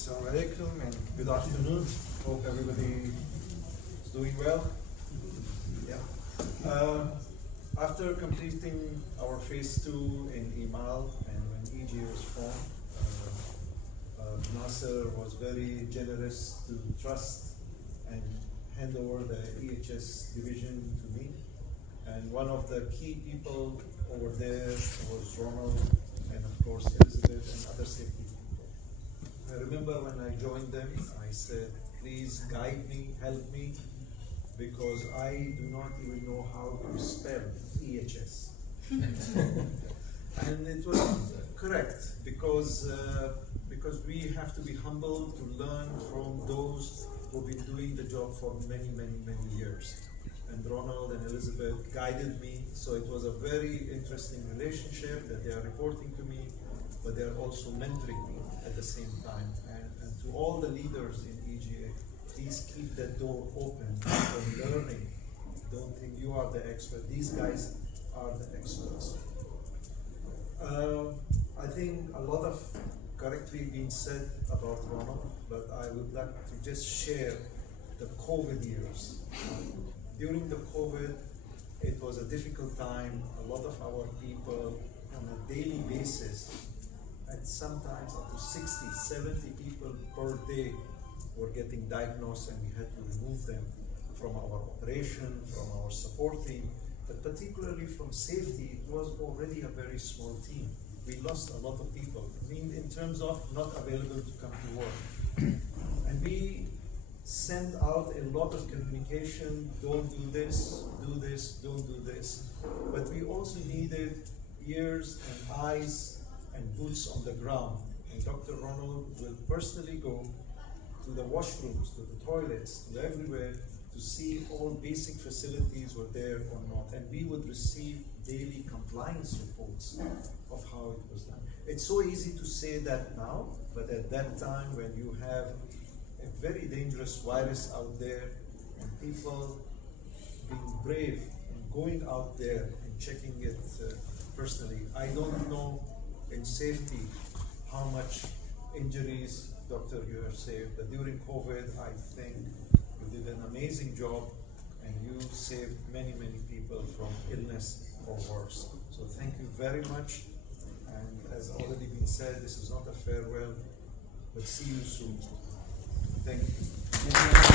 Assalamu alaikum and good afternoon. Hope everybody is doing well. Yeah. After completing our phase 2 in Imal and when EG was formed, Nasser was very generous to trust and hand over the EHS division to me. And one of the key people over there was Ronald and of course Elizabeth and other safety people. I remember when I joined them, I said, please guide me, help me, because I do not even know how to spell EHS. And it was correct, because we have to be humble to learn from those who've been doing the job for many, many, many years. And Ronald and Elizabeth guided me, so it was a very interesting relationship that they are reporting to me, but they are also mentoring me at the same time. And to all the leaders in EGA, please keep that door open for learning. Don't think you are the expert. These guys are the experts. I think a lot of correctly been said about Ronald, but I would like to just share the COVID years. During the COVID, it was a difficult time. A lot of our people on a daily basis, and sometimes up to 60, 70 people per day were getting diagnosed, and we had to remove them from our operation, from our support team, but particularly from safety, it was already a very small team. We lost a lot of people, I mean, in terms of not available to come to work. And we sent out a lot of communication, don't do this, don't do this. But we also needed ears and eyes and boots on the ground. And Dr. Ronald will personally go to the washrooms, to the toilets, to everywhere, to see all basic facilities were there or not. And we would receive daily compliance reports of how it was done. It's so easy to say that now, but at that time when you have a very dangerous virus out there and people being brave and going out there and checking it personally, I don't know in safety how much injuries, doctor, you have saved, but during COVID, I think you did an amazing job and you saved many, many people from illness or worse. So thank you very much. And as already been said, this is not a farewell, but see you soon. Thank you.